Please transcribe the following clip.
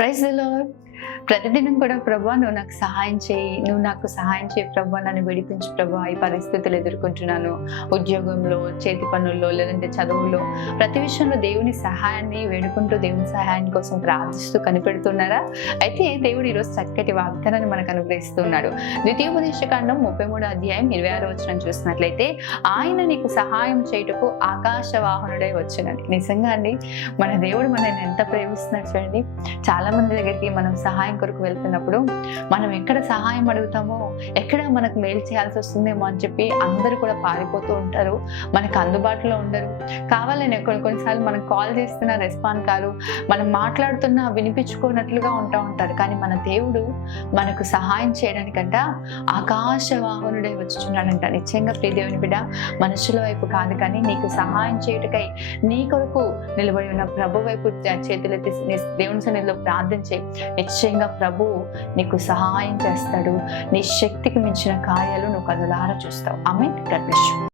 Praise the lord. ప్రతిదినం కూడా ప్రభా నువ్వు నాకు సహాయం చేయి, నువ్వు నాకు సహాయం చేయి ప్రభా, నన్ను విడిపించు ప్రభా, ఈ పరిస్థితులు ఎదుర్కొంటున్నాను. ఉద్యోగంలో, చేతి పనుల్లో, లేదంటే చదువులో, ప్రతి విషయంలో దేవుని సహాయాన్ని వేడుకుంటూ దేవుని సహాయం కోసం ప్రార్థిస్తూ కనిపెడుతున్నారా? అయితే దేవుడు ఈరోజు చక్కటి వాగ్దానాన్ని మనకు అనుగ్రహిస్తున్నాడు. ద్వితీయోపదేశకాండం 33వ అధ్యాయం 26వ వచనం చూసినట్లయితే, ఆయన నీకు సహాయం చేయుటకు ఆకాశ వాహనుడై వచ్చునని. నిజంగా అండి, మన దేవుడు మనల్ని ఎంత ప్రేమిస్తున్నాడు చూడండి. చాలా మంది దగ్గరికి మనం సహాయం కొరకు వెళ్తున్నప్పుడు మనం ఎక్కడ సహాయం అడుగుతామో, ఎక్కడ మనకు మేలు చేయాల్సి వస్తుందేమో అని చెప్పి అందరూ కూడా పారిపోతూ ఉంటారు, మనకు అందుబాటులో ఉండరు. కావాలని కొన్నిసార్లు మనం కాల్ చేస్తున్నా రెస్పాండ్ కాదు, మనం మాట్లాడుతున్నా వినిపించుకోనట్లుగా ఉంటారు. కానీ మన దేవుడు మనకు సహాయం చేయడానికంట ఆకాశ వాహనుడై వచ్చుచున్నాడంట. నిశ్చయంగా ప్రియ దేవుని బిడ్డ, మనుషుల వైపు కాదు కానీ నీకు సహాయం చేయుటకై నీ కొరకు నిలబడి ఉన్న ప్రభు వైపు చేతులెత్తి దేవుని సన్నిధిలో ప్రార్థించే, నిశ్చయంగా ప్రభు నీకు సహాయం చేస్తాడు. నీ శక్తికి మించిన కార్యాలు నువ్వు కనులారా చూస్తావు. ఆమేన్. God bless you.